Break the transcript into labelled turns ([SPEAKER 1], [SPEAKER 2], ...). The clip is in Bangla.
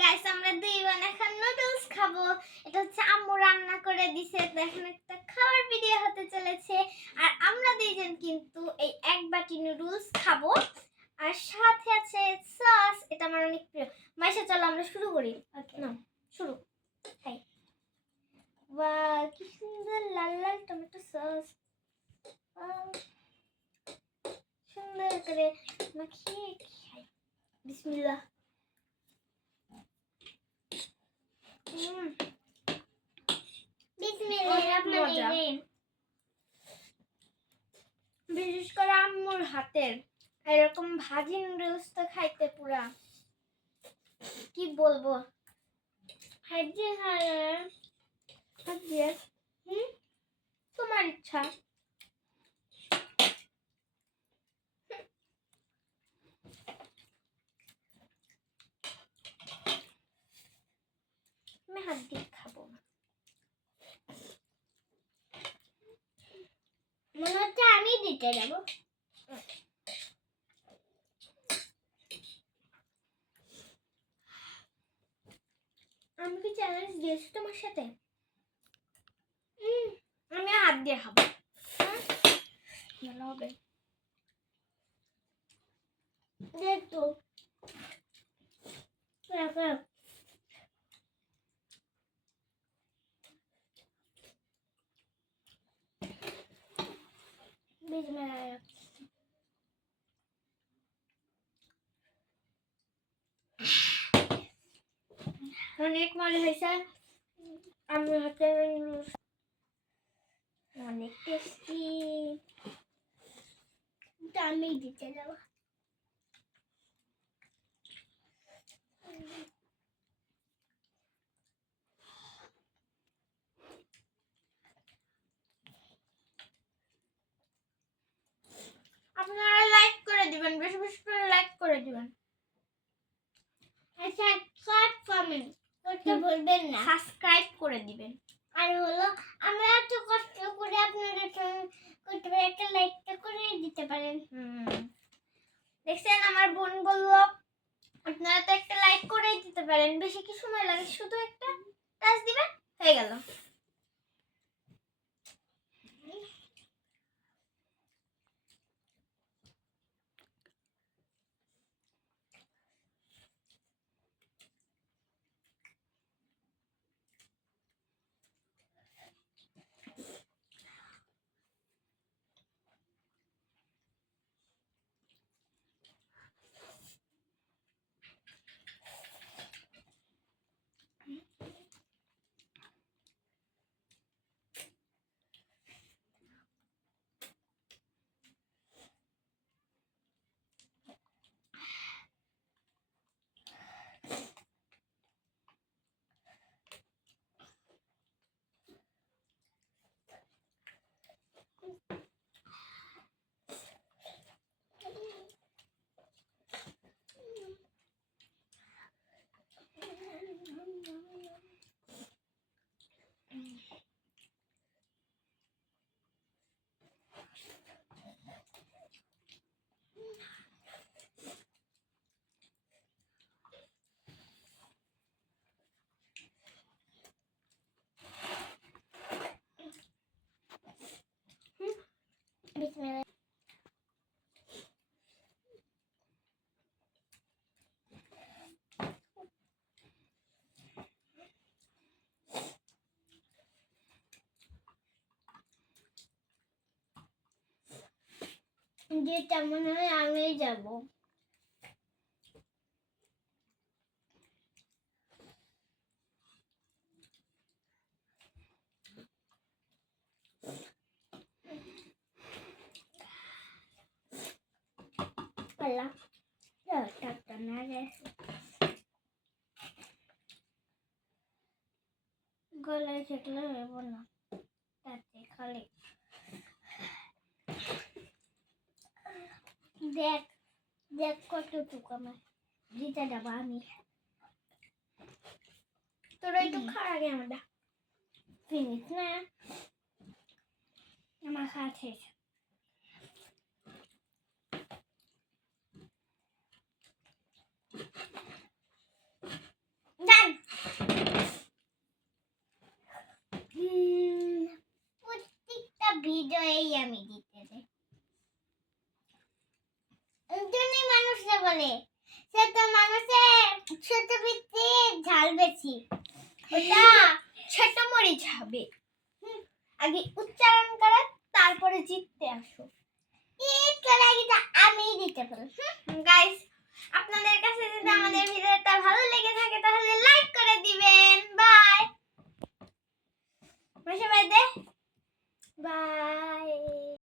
[SPEAKER 1] গাইস আমরা দুই বোন এখন নুডলস খাব। এটা হচ্ছে আম্মু রান্না করে দিছে তো এখন একটা খাওয়ার ভিডিও হতে চলেছে। আর আমরা দুইজন কিন্তু এই এক বাটি নুডলস খাব। আর সাথে আছে সস এটা আমার অনেক প্রিয়। মাইসা চলো আমরা শুরু করি। ওকে না শুরু। খাই বা কি সুন্দর লাল লাল টমেটো সস সুন্দর করে মাখিয়ে খাই। বিসমিল্লাহ হুম বিসমিল্লাহ
[SPEAKER 2] অনেক মজা।
[SPEAKER 1] বিশেষ করে আম্মুর হাতের এরকম ভাজি নুডলস তো খাইতে পুরা। কি বলব? দিয়ে খায় হুম? তোমার ইচ্ছা। আমি খাব। মনে হচ্ছে আমি দিতে যাব আমি কি চ্যালেঞ্জ দিয়েছি তোমার সাথে। আমি হাত দিয়ে খাব? ভালো হবে। দেখো বিসমিল্লাহ অনেক মজা হয়েছে আমার হাতে অনেক টেস্টি আমি দিতে যাব আপনারা লাইক করে দিবেন বেশি বেশি করে লাইক করে দিবেন সাবস্ক্রাইব কমেন্ট করতে ভুলবেন না। সাবস্ক্রাইব করে দিবেন। আর হলো আমরা এত কষ্ট করে আপনাদের জন্য করতে পারি একটা লাইকটা করে দিতে পারেন। দেখছেন আমার বোন বলল আপনারা তো একটা লাইক করে দিতে পারেন বেশি কি সময় লাগে শুধু একটা টাচ দিবেন হয়ে গেল। বিসমিল্লাহ যেটা মনে হয় আমি যাব। পালা টাকা না গেছে গলায় থাকলে হইব না তাতে খালি দেখ দেখ কতটুকু আমার দিতে যাব আমি তোরা একটু খাওয়া আগে আমরা ফিনিস না আমার খাওয়া শেষ জয়েই আমি দিতে চাই জন্যই মানুষরা বলে সে তো মানুষের ছোট বৃত্তি ঝাল বেশি ওটা ছোট মরিচ হবে আগে উচ্চারণ করা তারপরে জিততে আসো আমি দিতে পারো গাইস আপনাদের কাছে যদি আমাদের ভিডিওটা ভালো লেগে থাকে তাহলে